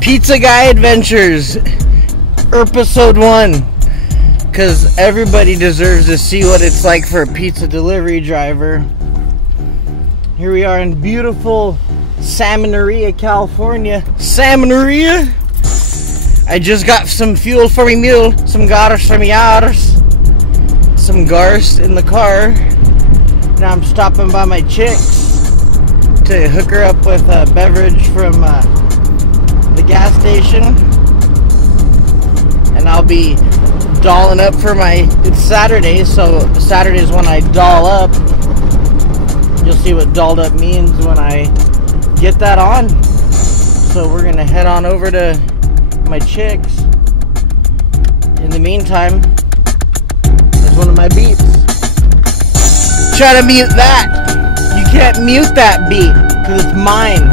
Pizza Guy Adventures Episode 1, because everybody deserves to see what it's like for a pizza delivery driver. Here we are in beautiful Salmoneria, California. Salmoneria! I just got some fuel for me mule, some gars for me yars, some gars in the car. Now I'm stopping by my chicks to hook her up with a beverage from the gas station, and I'll be dolling up for it's Saturday, so Saturday is when I doll up. You'll see what dolled up means when I get that on. So we're gonna head on over to my chicks. In the meantime, there's one of my beats. Try to mute that. You can't mute that beat because it's mine.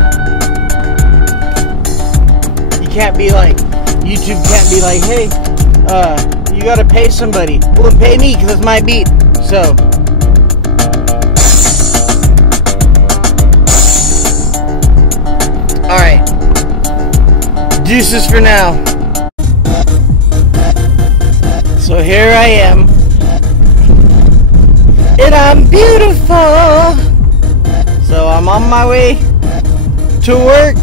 You can't be like, YouTube can't be like, hey, you gotta pay somebody. Well, pay me because it's my beat. So alright, deuces for now. So here I am, and I'm beautiful. So I'm on my way to work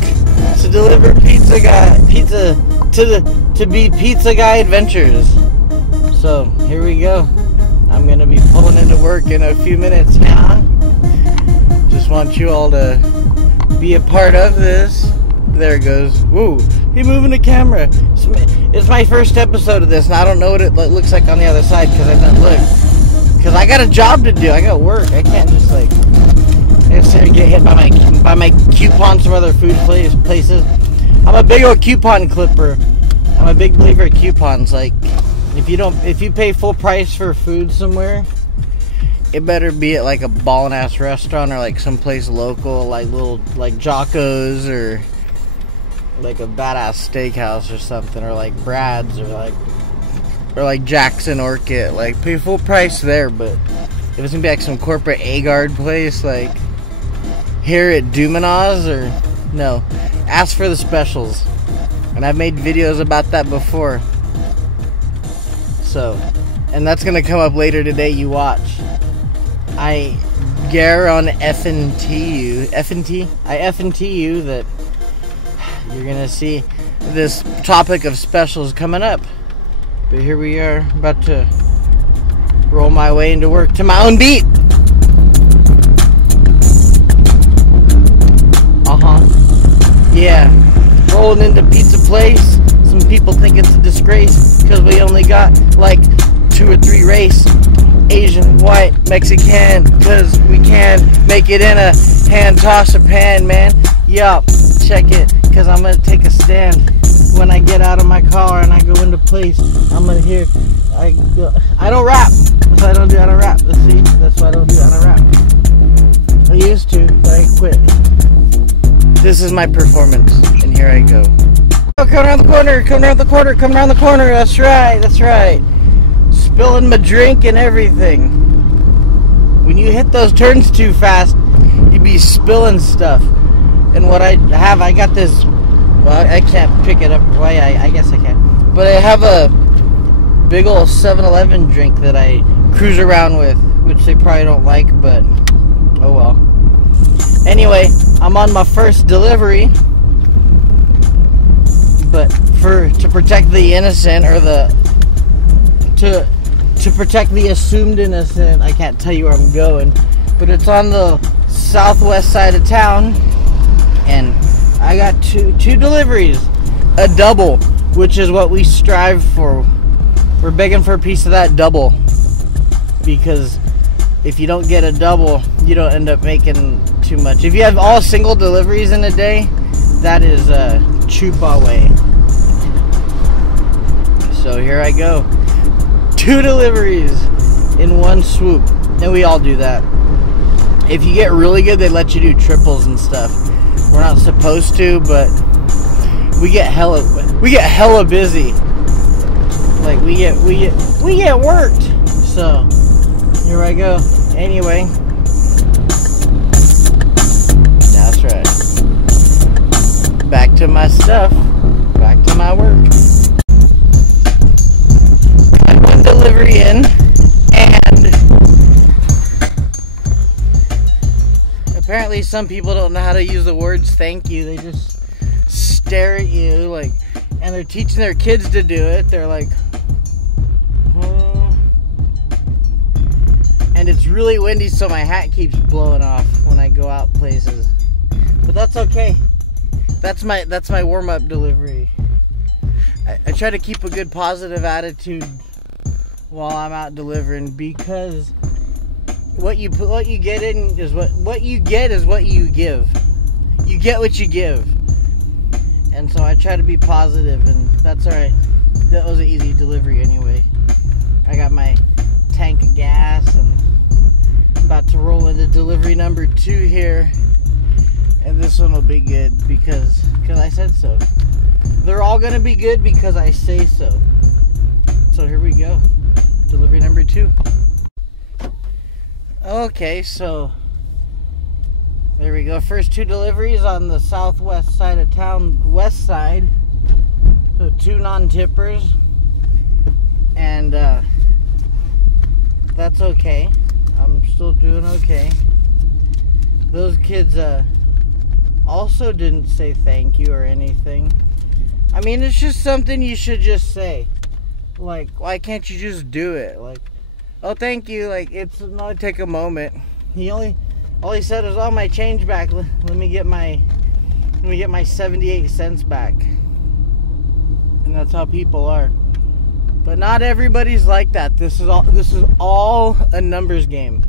to deliver Pizza Guy Adventures. So here we go. I'm gonna be pulling into work in a few minutes now. Just want you all to be a part of this. There it goes. Woo! He moving the camera. It's my first episode of this, and I don't know what it looks like on the other side because I didn't look. Because I got a job to do. I got work. I can't just like get hit by my coupons from other food places. I'm a big old coupon clipper. I'm a big believer of coupons. Like, if you pay full price for food somewhere, it better be at like a ballin' ass restaurant or like someplace local, like little like Jocko's or like a badass steakhouse or something, or like Brad's or like Jackson Orchid. Like, pay full price there. But if it's gonna be like some corporate A-Guard place, like here at Dumanaz, or no, ask for the specials. And I've made videos about that before. So, and that's gonna come up later today. You watch. I dare on F&T you that you're gonna see this topic of specials coming up. But here we are, about to roll my way into work to my own beat. Yeah, rolling into pizza place. Some people think it's a disgrace because we only got like 2 or 3 race. Asian, white, Mexican, because we can make it in a hand toss or pan, man. Yup, check it, because I'm going to take a stand when I get out of my car and I go into place. I'm going to hear, I don't rap. That's why I don't rap. See, that's why I don't rap. I used to, but I quit. This is my performance, and here I go. Oh, come around the corner, that's right. Spilling my drink and everything. When you hit those turns too fast, you be spilling stuff. And what I have, I got this, well, I can't pick it up. Well, I guess I can. But I have a big old 7-Eleven drink that I cruise around with, which they probably don't like, but oh well. Anyway, I'm on my first delivery, but to protect the innocent, or to protect the assumed innocent, I can't tell you where I'm going, but it's on the southwest side of town, and I got two deliveries, a double, which is what we strive for. We're begging for a piece of that double, because if you don't get a double, you don't end up making too much. If you have all single deliveries in a day, that is chupa way. So here I go. 2 deliveries in one swoop. And we all do that. If you get really good, they let you do triples and stuff. We're not supposed to, but we get hella busy. Like we get worked. So here I go. Anyway, that's right. back to my stuff, back to my work. I had one delivery in, and apparently some people don't know how to use the words thank you. They just stare at you like, and they're teaching their kids to do it. They're like, and it's really windy, so my hat keeps blowing off when I go out places. But that's okay. That's my warm-up delivery. I try to keep a good positive attitude while I'm out delivering, because what you get in is what you get is what you give. You get what you give. And so I try to be positive, and that's alright. That was an easy delivery anyway. I got my tank of gas, and I'm about to roll into delivery number 2 here. And this one will be good because I said so. They're all going to be good because I say so. So here we go. Delivery number 2. Okay, so there we go. First 2 deliveries on the southwest side of town, west side. So 2 non-tippers. And that's okay. I'm still doing okay. Those kids also didn't say thank you or anything. I mean, it's just something you should just say. Like, why can't you just do it? Like, oh, thank you. Like, it's not take a moment. All he said was, oh, my change back. Let me get my 78 cents back. And that's how people are. But not everybody's like that. This is all a numbers game.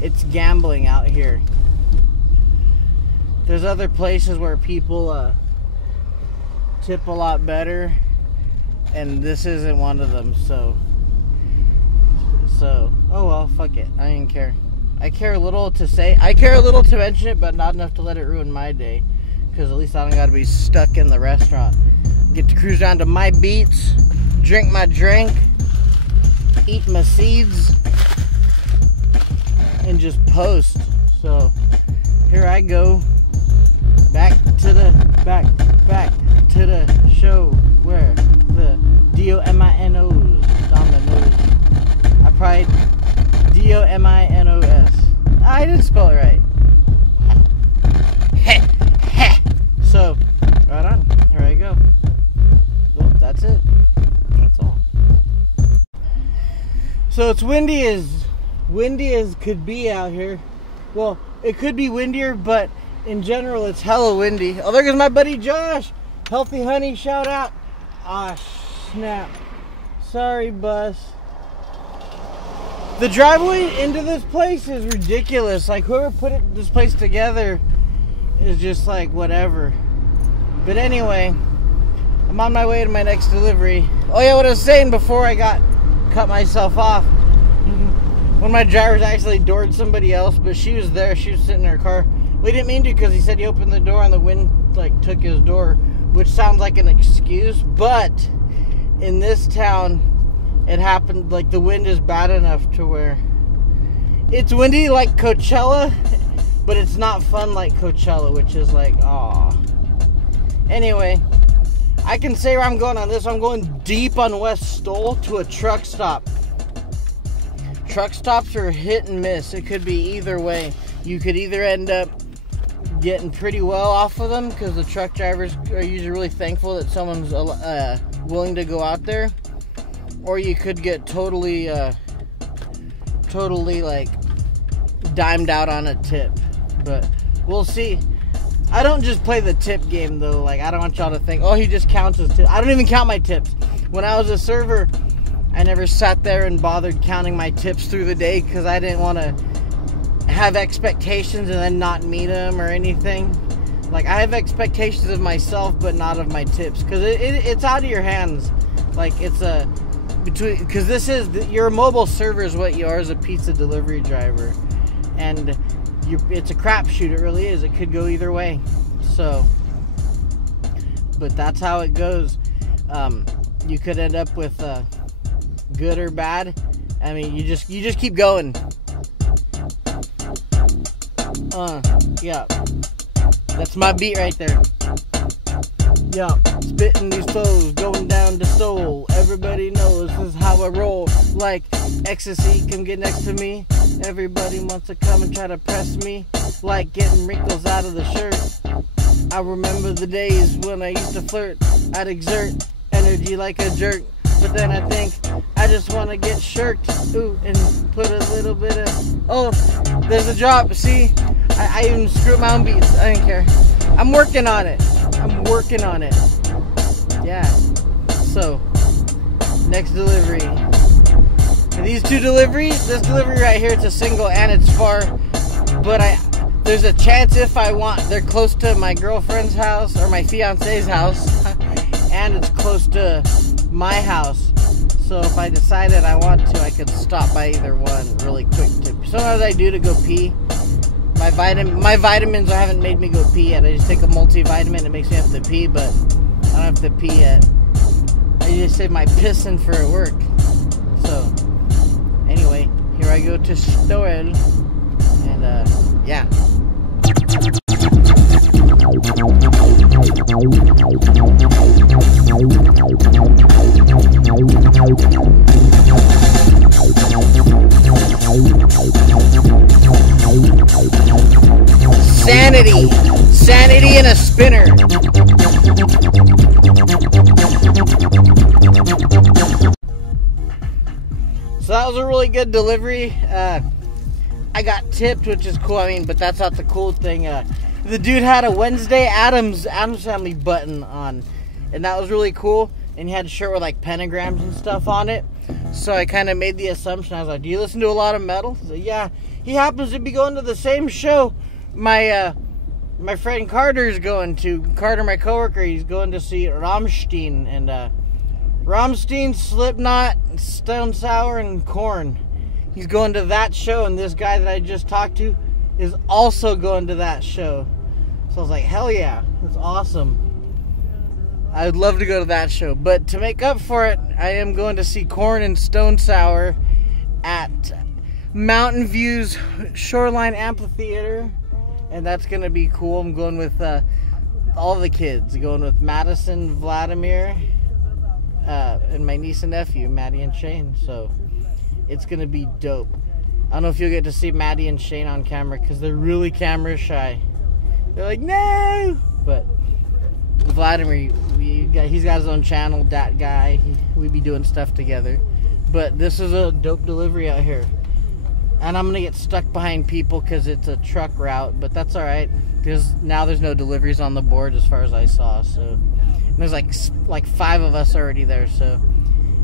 It's gambling out here. There's other places where people tip a lot better, and this isn't one of them. So oh well, fuck it. I didn't care. I care a little to mention it, but not enough to let it ruin my day. Because at least I don't gotta be stuck in the restaurant. Get to cruise down to my beats, drink my drink, eat my seeds, and just post. So here I go. Back to the show where the D-O-M-I-N-O's on the nose. I probably D-O-M-I-N-O-S. I didn't spell it right. So, right on. Here I go. Well, that's it. That's all. So it's windy as could be out here. Well, it could be windier, but in general, it's hella windy. Oh, there goes my buddy Josh. Healthy Honey, shout out. Ah, snap. Sorry, bus. The driveway into this place is ridiculous. Like, whoever put this place together is just like, whatever. But anyway, I'm on my way to my next delivery. Oh yeah, what I was saying before I cut myself off. One of my drivers actually doored somebody else, but she was there. She was sitting in her car. We didn't mean to, because he said he opened the door and the wind like took his door, which sounds like an excuse, but in this town it happened. Like, the wind is bad enough to where it's windy like Coachella, but it's not fun like Coachella, which is like, aw. Anyway, I can say where I'm going on this. I'm going deep on West Stoll to a truck stop. Truck stops are hit and miss. It could be either way. You could either end up getting pretty well off of them, because the truck drivers are usually really thankful that someone's willing to go out there, or you could get totally like dimed out on a tip. But we'll see. I don't just play the tip game though. Like, I don't want y'all to think, oh, he just counts as tips. I don't even count my tips. When I was a server, I never sat there and bothered counting my tips through the day, because I didn't want to have expectations and then not meet them or anything. Like, I have expectations of myself, but not of my tips, because it's out of your hands. Like, it's because you're a mobile server is what you are as a pizza delivery driver, and it's a crapshoot. It really is. It could go either way. So, but that's how it goes. You could end up with good or bad. I mean, you just keep going. Yeah, that's my beat right there. Yeah, spitting these flows, going down the stole. Everybody knows this is how I roll. Like ecstasy, come get next to me. Everybody wants to come and try to press me. Like getting wrinkles out of the shirt. I remember the days when I used to flirt. I'd exert energy like a jerk. But then I think I just want to get shirked. Ooh, and put a little bit of... Oh, there's a drop. See? I even screwed my own beats. I didn't care. I'm working on it. I'm working on it. Yeah. So, next delivery. And these two deliveries, this delivery right here, it's a single and it's far. But there's a chance if I want, they're close to my girlfriend's house or my fiance's house. And it's close to my house. So if I decided I want to, I could stop by either one really quick. Sometimes I do to go pee. My vitamins haven't made me go pee yet. I just take a multivitamin. It makes me have to pee, but I don't have to pee yet. I just save my pissing for work. So, anyway, here I go to Stoel. And, yeah. Sanity in a spinner. So that was a really good delivery. I got tipped, which is cool. I mean, but that's not the cool thing. The dude had a Wednesday Addams Family button on, and that was really cool. And he had a shirt with like pentagrams and stuff on it. So I kind of made the assumption. I was like, "Do you listen to a lot of metal?" He's like, "Yeah." He happens to be going to the same show my friend Carter's going to. Carter, my coworker, he's going to see Rammstein and Rammstein, Slipknot, Stone Sour, and Korn. He's going to that show, and this guy that I just talked to is also going to that show. So I was like, hell yeah, that's awesome. I would love to go to that show. But to make up for it, I am going to see Korn and Stone Sour at Mountain View's Shoreline Amphitheater. And that's going to be cool. I'm going with all the kids. Going with Madison, Vladimir, and my niece and nephew, Maddie and Shane. So it's going to be dope. I don't know if you'll get to see Maddie and Shane on camera because they're really camera shy. They're like, no! But Vladimir, he's got his own channel, that guy. We be doing stuff together. But this is a dope delivery out here. And I'm going to get stuck behind people because it's a truck route. But that's alright. Because now there's no deliveries on the board as far as I saw. So and there's like 5 of us already there. So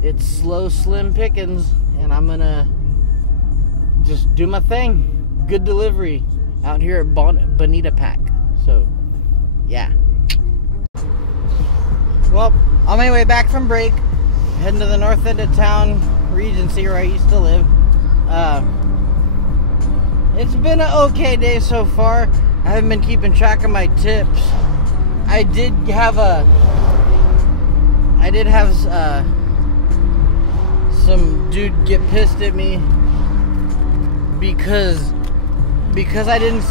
it's slow, slim pickings. And I'm going to just do my thing. Good delivery out here at Bonita Pack. So, yeah. Well, on my way back from break, heading to the north end of town, Regency, where I used to live. It's been an okay day so far. I haven't been keeping track of my tips. I did have some dude get pissed at me because I didn't.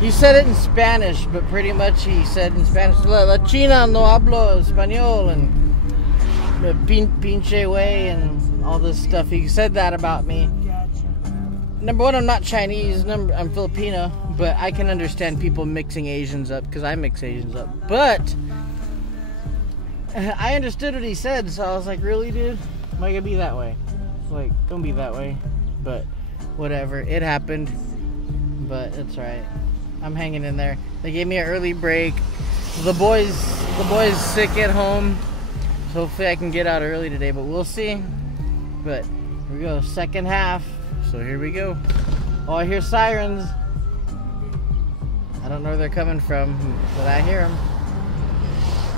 He said it in Spanish, but pretty much he said in Spanish, La China no hablo español, and the pinche way, and all this stuff. He said that about me. Number one, I'm not Chinese. I'm Filipino, but I can understand people mixing Asians up because I mix Asians up. But I understood what he said, so I was like, really, dude? Am I gonna be that way? Like, don't be that way. But whatever, it happened. But it's alright. I'm hanging in there. They gave me an early break. The boys sick at home. So hopefully I can get out early today, but we'll see. But here we go, second half. So here we go. Oh, I hear sirens. I don't know where they're coming from, but I hear them.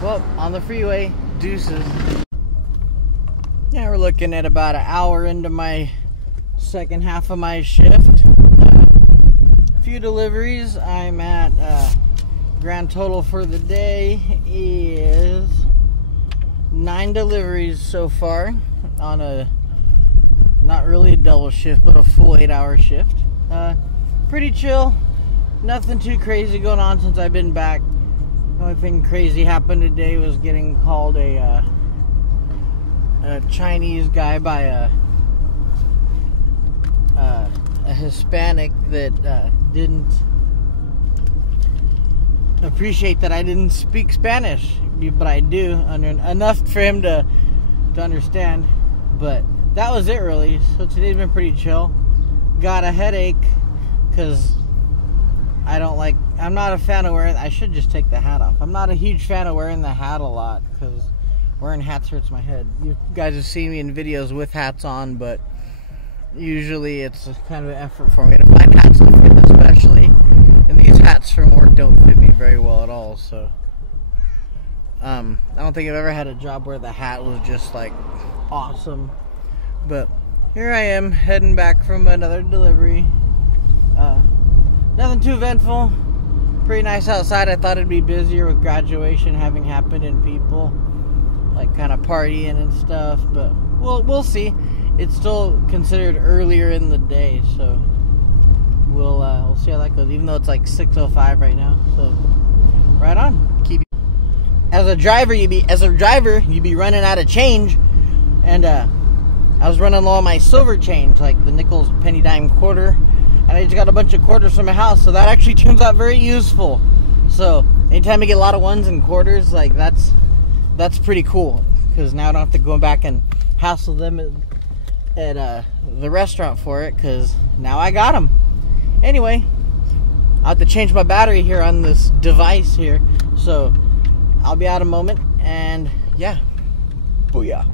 Well, on the freeway, deuces. Yeah, we're looking at about an hour into my second half of my shift. Few deliveries. I'm at grand total for the day is 9 deliveries so far on a not really a double shift, but a full 8-hour shift. Pretty chill. Nothing too crazy going on since I've been back. The only thing crazy happened today was getting called a Chinese guy by a Hispanic that didn't appreciate that I didn't speak Spanish, but I do enough for him to understand. But that was it really. So today's been pretty chill. Got a headache because I'm not a fan of wearing, I should just take the hat off. I'm not a huge fan of wearing the hat a lot because wearing hats hurts my head. You guys have seen me in videos with hats on, but usually it's kind of an effort for me to find hats to fit, especially. And these hats from work don't fit me very well at all, so. I don't think I've ever had a job where the hat was just like awesome. But here I am heading back from another delivery. Nothing too eventful. Pretty nice outside. I thought it'd be busier with graduation having happened and people like kind of partying and stuff, but we'll see. It's still considered earlier in the day, so we'll see how that goes. Even though it's like 6:05 right now, so right on. As a driver, you'd be running out of change, and I was running low on my silver change, like the nickels, penny, dime, quarter, and I just got a bunch of quarters from my house, so that actually turns out very useful. So anytime I get a lot of ones and quarters, like that's pretty cool, because now I don't have to go back and hassle them at the restaurant for it, because now I got them. Anyway, I have to change my battery here on this device here, so I'll be out in a moment, and yeah, booyah.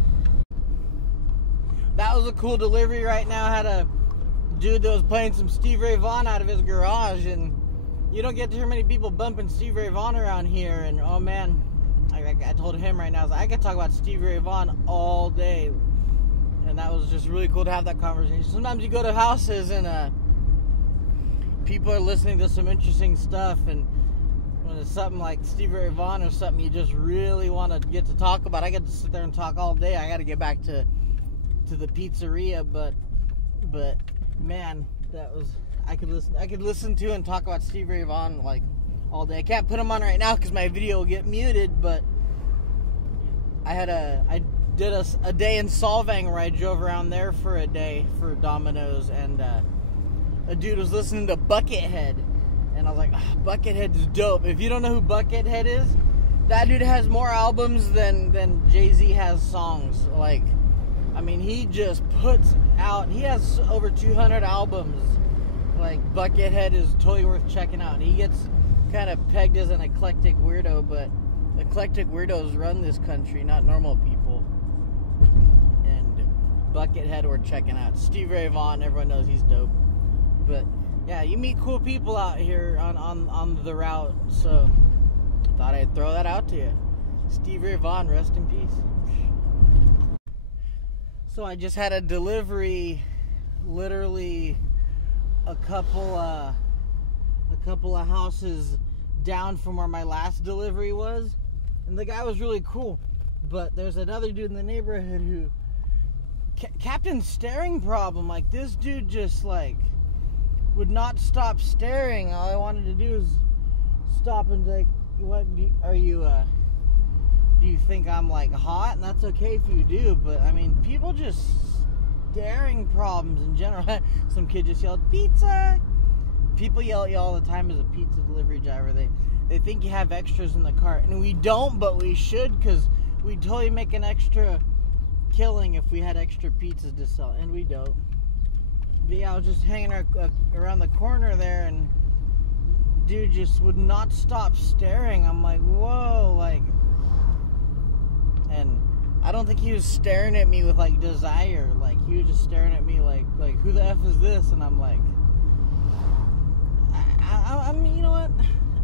That was a cool delivery right now. I had a dude that was playing some Stevie Ray Vaughan out of his garage, and you don't get to hear many people bumping Stevie Ray Vaughan around here, and oh man, I told him right now, I was like, I could talk about Stevie Ray Vaughan all day, and that was just really cool to have that conversation. Sometimes you go to houses and people are listening to some interesting stuff, and when it's something like Stevie Ray Vaughan or something you just really want to get to talk about, I get to sit there and talk all day. I got to get back to the pizzeria, but man, that was, I could listen to and talk about Stevie Ray Vaughan like all day. I can't put him on right now because my video will get muted, but I did a day in Solvang where I drove around there for a day for Domino's, and a dude was listening to Buckethead. And I was like, oh, Buckethead's dope. If you don't know who Buckethead is, that dude has more albums than Jay-Z has songs. Like, I mean, he just puts out, he has over 200 albums. Like, Buckethead is totally worth checking out. He gets kind of pegged as an eclectic weirdo, but eclectic weirdos run this country, not normal people. And Buckethead worth checking out. Stevie Ray Vaughan, everyone knows he's dope. But yeah, you meet cool people out here on the route, so thought I'd throw that out to you. Stevie Ray Vaughan, rest in peace. So I just had a delivery, literally a couple of houses down from where my last delivery was, and the guy was really cool. But there's another dude in the neighborhood who Captain Staring problem. Like, this dude just like would not stop staring. All I wanted to do is stop and like, what do you think I'm like hot? And that's okay if you do, but I mean, people just staring problems in general. Some kid just yelled pizza. People yell at you all the time as a pizza delivery driver. They think you have extras in the cart, and we don't, but we should, because we'd totally make an extra killing if we had extra pizzas to sell, and we don't. But yeah, I was just hanging around the corner there, and dude just would not stop staring. I'm like, whoa, like, and I don't think he was staring at me with like desire. Like, he was just staring at me like who the F is this? And I'm like, I mean, you know what?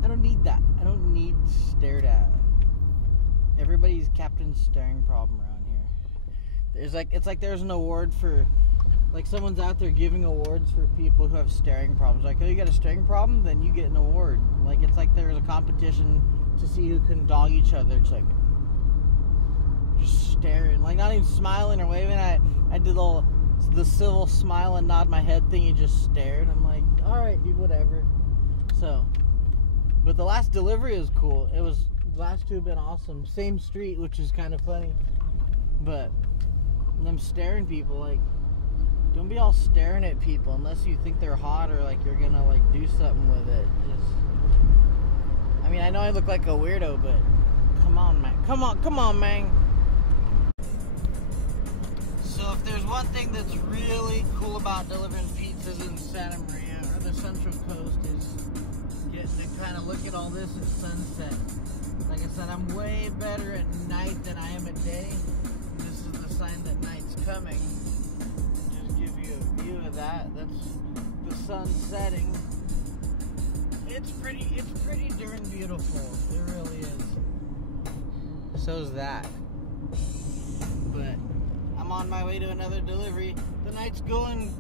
I don't need that. I don't need stared at. Everybody's Captain Staring problem around here. There's like, it's like there's an award for, like, someone's out there giving awards for people who have staring problems. Like, oh, you got a staring problem? Then you get an award. Like, it's like there's a competition to see who can dog each other. It's like, just staring. Like, not even smiling or waving. I did the civil smile and nod my head thing. He just stared. I'm like, alright, dude, whatever. So, But the last delivery was cool. The last two have been awesome. Same street, which is kind of funny. But them staring people, like, don't be all staring at people unless you think they're hot or like you're gonna like do something with it. I mean, I know I look like a weirdo, but come on, man. Come on, man. So if there's one thing that's really cool about delivering pizzas in Santa Maria or the Central Coast is getting to kind of look at all this at sunset. Like I said, I'm way better at night than I am at day. This is the sign that night's coming. Just give you a view of that. That's the sun setting. It's pretty darn beautiful. It really is. So's that. But I'm on my way to another delivery. The night's going.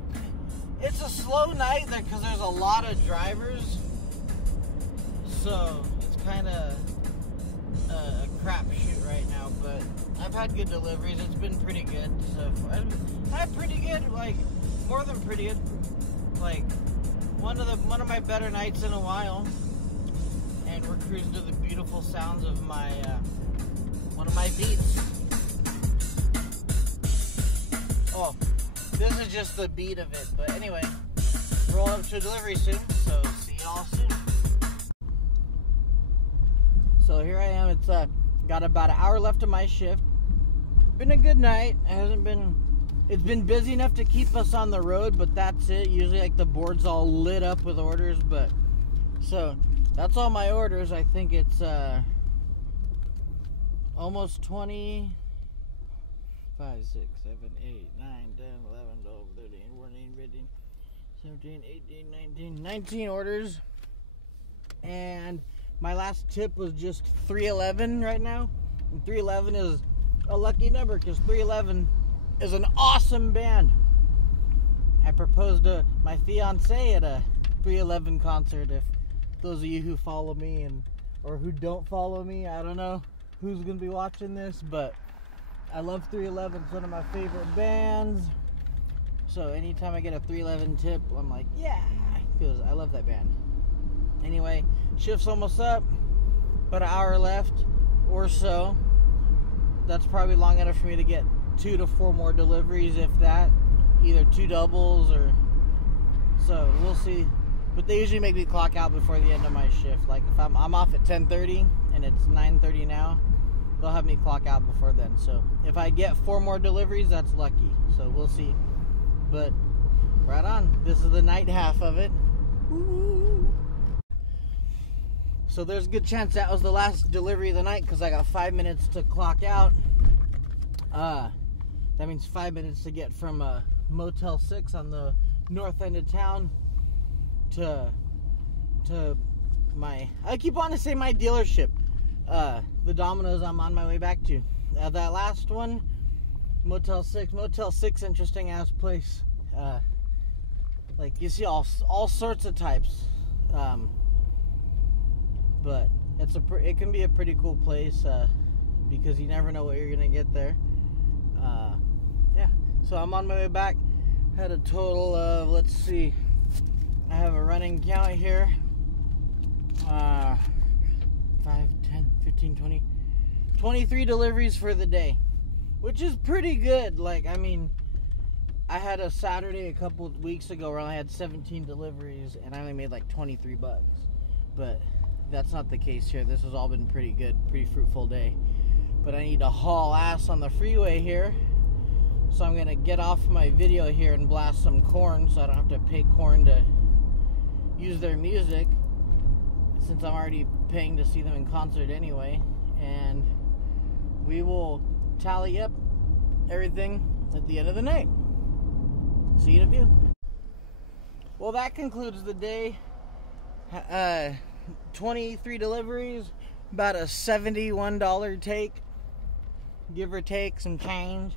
It's a slow night because there's a lot of drivers. So it's kind of a crapshoot right now, but I've had good deliveries. It's been pretty good so far. I've had pretty good, like more than pretty good. Like one of my better nights in a while, and we're cruising to the beautiful sounds of my one of my beats. Oh, this is just the beat of it, but anyway, roll up to a delivery soon. So see y'all soon. So here I am. It's got about an hour left of my shift. Been a good night. It's been busy enough to keep us on the road, but that's it. Usually like the board's all lit up with orders, but so that's all my orders. I think it's almost 20, 5, 6, 7, 8, 9, 10, 11, 12, 13, 14, 15, 17, 18, 19 orders. And my last tip was just 311 right now. And 311 is a lucky number because 311 is an awesome band. I proposed to my fiance at a 311 concert. If those of you who follow me or who don't follow me, I don't know who's going to be watching this, but I love 311. It's one of my favorite bands. So anytime I get a 311 tip, I'm like, yeah, because I love that band. Anyway, shift's almost up, about an hour left or so. That's probably long enough for me to get 2 to 4 more deliveries, if that. Either 2 doubles or so. We'll see. But they usually make me clock out before the end of my shift. Like if I'm off at 10:30 and it's 9:30 now, they'll have me clock out before then. So if I get 4 more deliveries, that's lucky. So we'll see. But right on. This is the night half of it. Woo-hoo. So there's a good chance that was the last delivery of the night because I got 5 minutes to clock out. That means 5 minutes to get from Motel 6 on the north end of town to my, I keep wanting to say my dealership, the Domino's I'm on my way back to. That last one, Motel 6, interesting ass place. Like you see all sorts of types. But it can be a pretty cool place because you never know what you're gonna get there. Yeah, so I'm on my way back. Had a total of, let's see, I have a running count here. 5, 10, 15, 20, 23 deliveries for the day, which is pretty good. Like, I mean, I had a Saturday a couple of weeks ago where I had 17 deliveries and I only made like 23 bucks. But that's not the case here. This has all been pretty good, pretty fruitful day. But I need to haul ass on the freeway here. So I'm going to get off my video here and blast some Korn so I don't have to pay Korn to use their music, since I'm already paying to see them in concert anyway. And we will tally up everything at the end of the night. See you in a few. Well, that concludes the day. 23 deliveries, about a $71 take, give or take some change.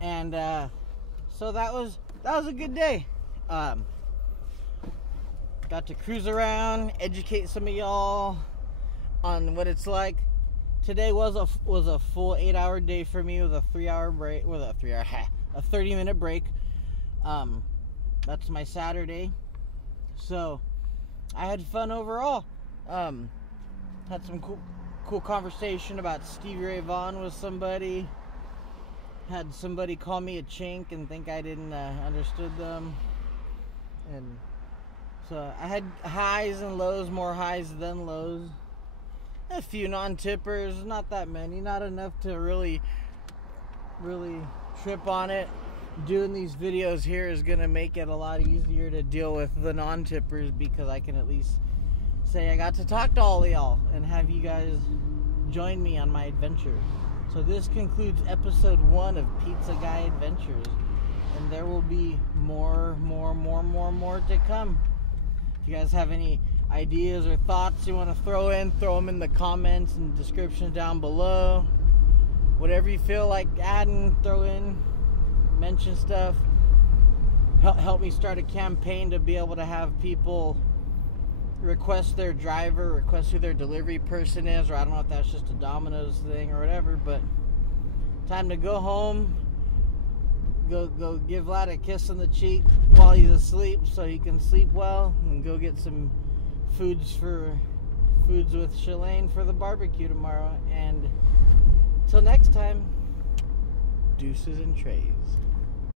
And so that was a good day. Got to cruise around, educate some of y'all on what it's like. Today was a full 8-hour day for me with a 3-hour break, with a 30-minute break. That's my Saturday. So I had fun overall. Had some cool conversation about Stevie Ray Vaughan with somebody. Had somebody call me a chink and think I didn't understood them. And so I had highs and lows, more highs than lows. A few non-tippers, not that many, not enough to really trip on it. Doing these videos here is going to make it a lot easier to deal with the non-tippers, because I can at least say I got to talk to all of y'all and have you guys join me on my adventure. So this concludes episode 1 of Pizza Guy Adventures, and there will be more to come. If you guys have any ideas or thoughts you want to throw them in the comments and description down below. Whatever you feel like adding, throw in, mention stuff. Help me start a campaign to be able to have people request their driver, request who their delivery person is, or I don't know if that's just a Domino's thing or whatever, but time to go home, go give Vlad a kiss on the cheek while he's asleep so he can sleep well, and go get some foods with Shalane for the barbecue tomorrow. And till next time, deuces and trays.